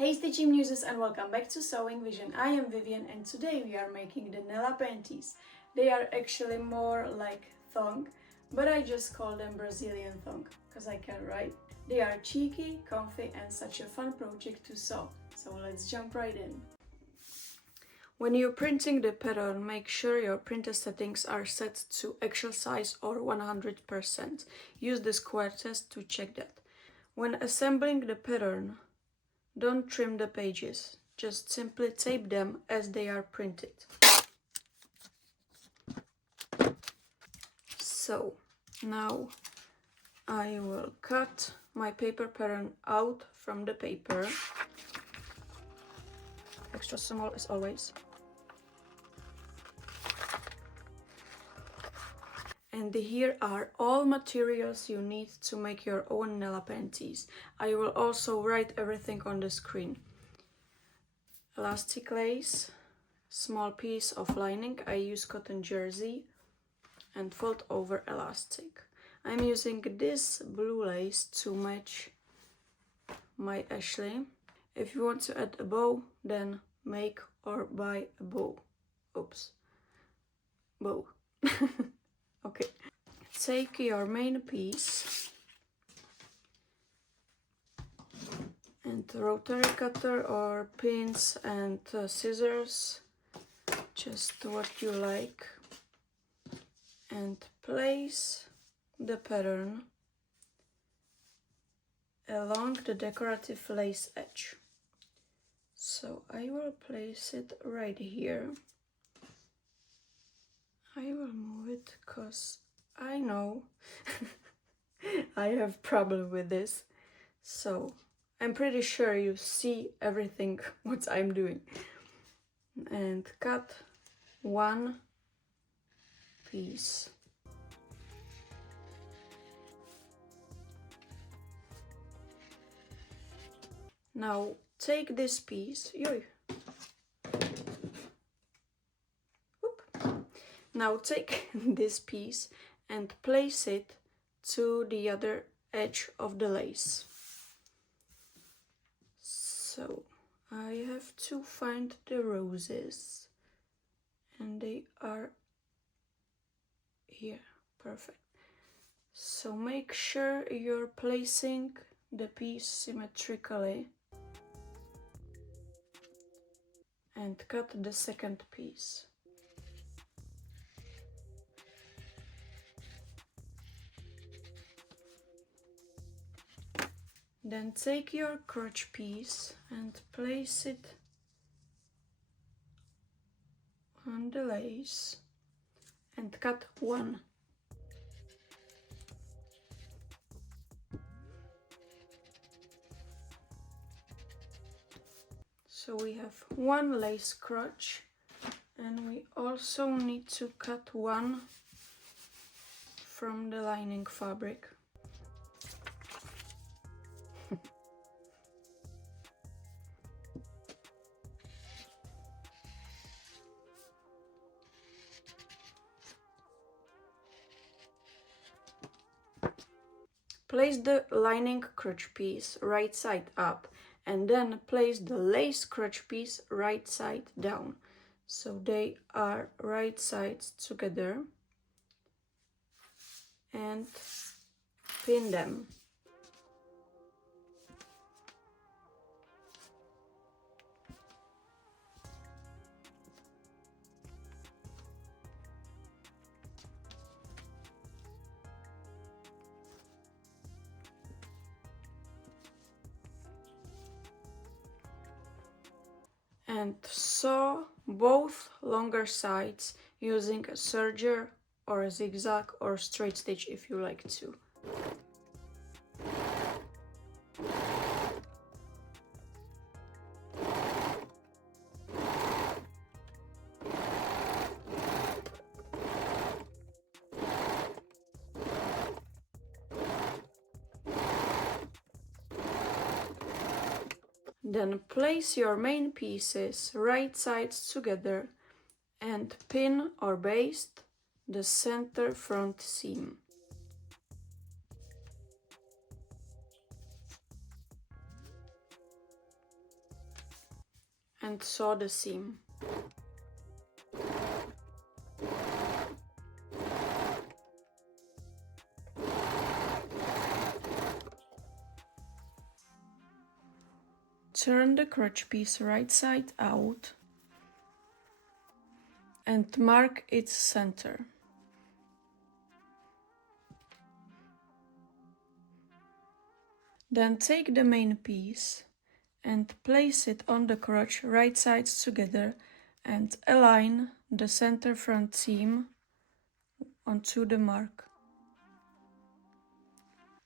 Hey Stitching Muses and welcome back to Sewing Vision. I am Vivian and today we are making the Nella Panties. They are actually more like thong, but I just call them Brazilian thong because I can, right? They are cheeky, comfy and such a fun project to sew. So let's jump right in. When you're printing the pattern, make sure your printer settings are set to actual size or 100%. Use the square test to check that. When assembling the pattern, don't trim the pages, just simply tape them as they are printed. So now I will cut my paper pattern out from the paper, extra small as always. And here are all materials you need to make your own Nella Panties. I will also write everything on the screen. Elastic lace, small piece of lining, I use cotton jersey, and fold over elastic. I'm using this blue lace to match my Ashley. If you want to add a bow, then make or buy a bow. Oops. Bow. Okay. Take your main piece and rotary cutter or pins and scissors, just what you like, and place the pattern along the decorative lace edge. So I will place it right here. I will move it because I know I have problem with this. So I'm pretty sure you see everything what I'm doing. And cut one piece. Now take this piece. Now take this piece and place it to the other edge of the lace. So I have to find the roses and they are here. Perfect. So make sure you're placing the piece symmetrically and cut the second piece. Then take your crotch piece and place it on the lace and cut one. So we have one lace crotch and we also need to cut one from the lining fabric. Place the lining crotch piece right side up and then place the lace crotch piece right side down. So they are right sides together and pin them. And sew both longer sides using a serger or a zigzag or straight stitch if you like to. Then place your main pieces right sides together and pin or baste the center front seam. and sew the seam. Turn the crotch piece right side out and mark its center. Then take the main piece and place it on the crotch right sides together and align the center front seam onto the mark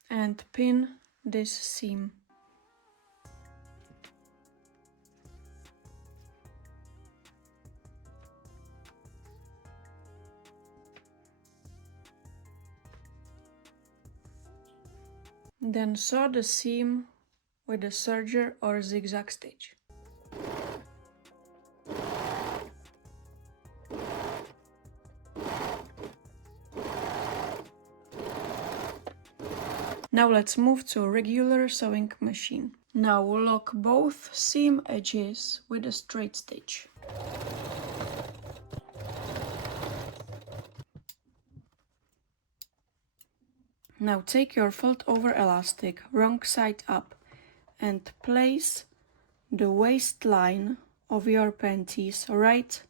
and pin this seam. Then sew the seam with a serger or zigzag stitch. Now let's move to a regular sewing machine. Now lock both seam edges with a straight stitch. Now take your fold over elastic wrong side up and place the waistline of your panties right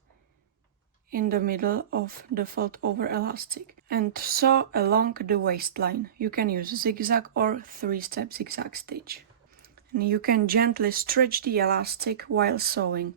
in the middle of the fold over elastic and sew along the waistline. You can use zigzag or 3-step zigzag stitch. And you can gently stretch the elastic while sewing.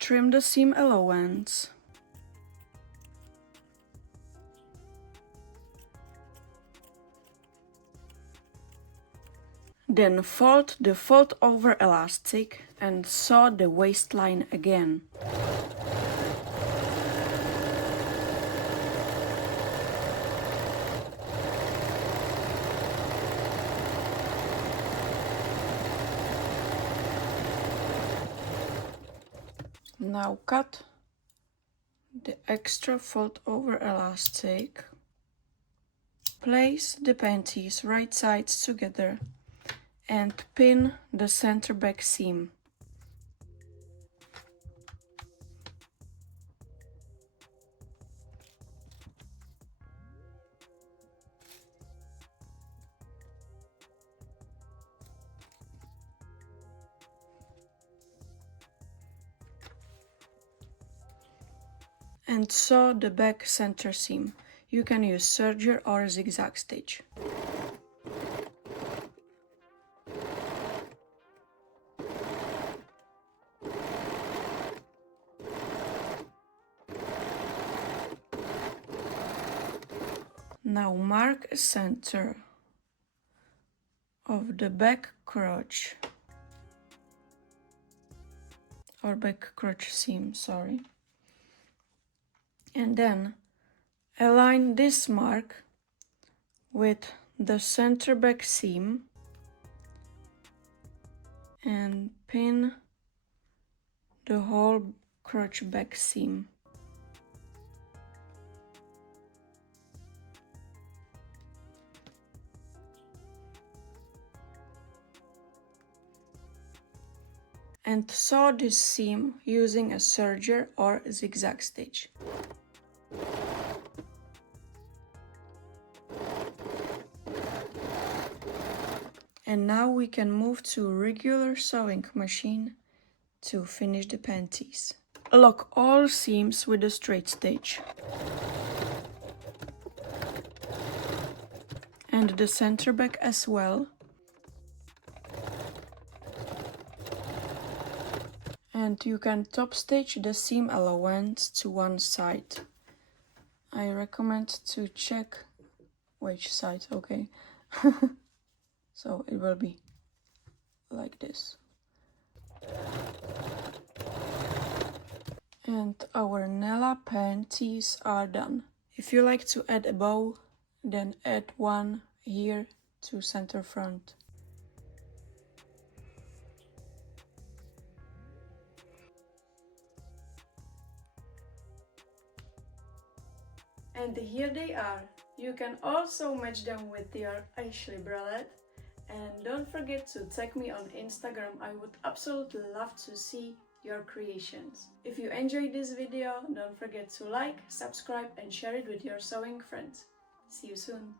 Trim the seam allowance. Then fold the fold over elastic and sew the waistline again. Now cut the extra fold over elastic. Place the panties right sides together and pin the center back seam. And sew the back center seam. You can use serger or zigzag stitch. Now mark a center of the back crotch or back crotch seam, sorry. And then align this mark with the center back seam and pin the whole crotch back seam. And sew this seam using a serger or zigzag stitch. And now we can move to a regular sewing machine to finish the panties. Lock all seams with a straight stitch. And the center back as well. And you can top stitch the seam allowance to one side. I recommend to check which side, okay? So it will be like this. And our Nella panties are done. If you like to add a bow, then add one here to center front. And here they are. You can also match them with your Ashley bralette. And don't forget to tag me on Instagram. I would absolutely love to see your creations. If you enjoyed this video, don't forget to like, subscribe and share it with your sewing friends. See you soon!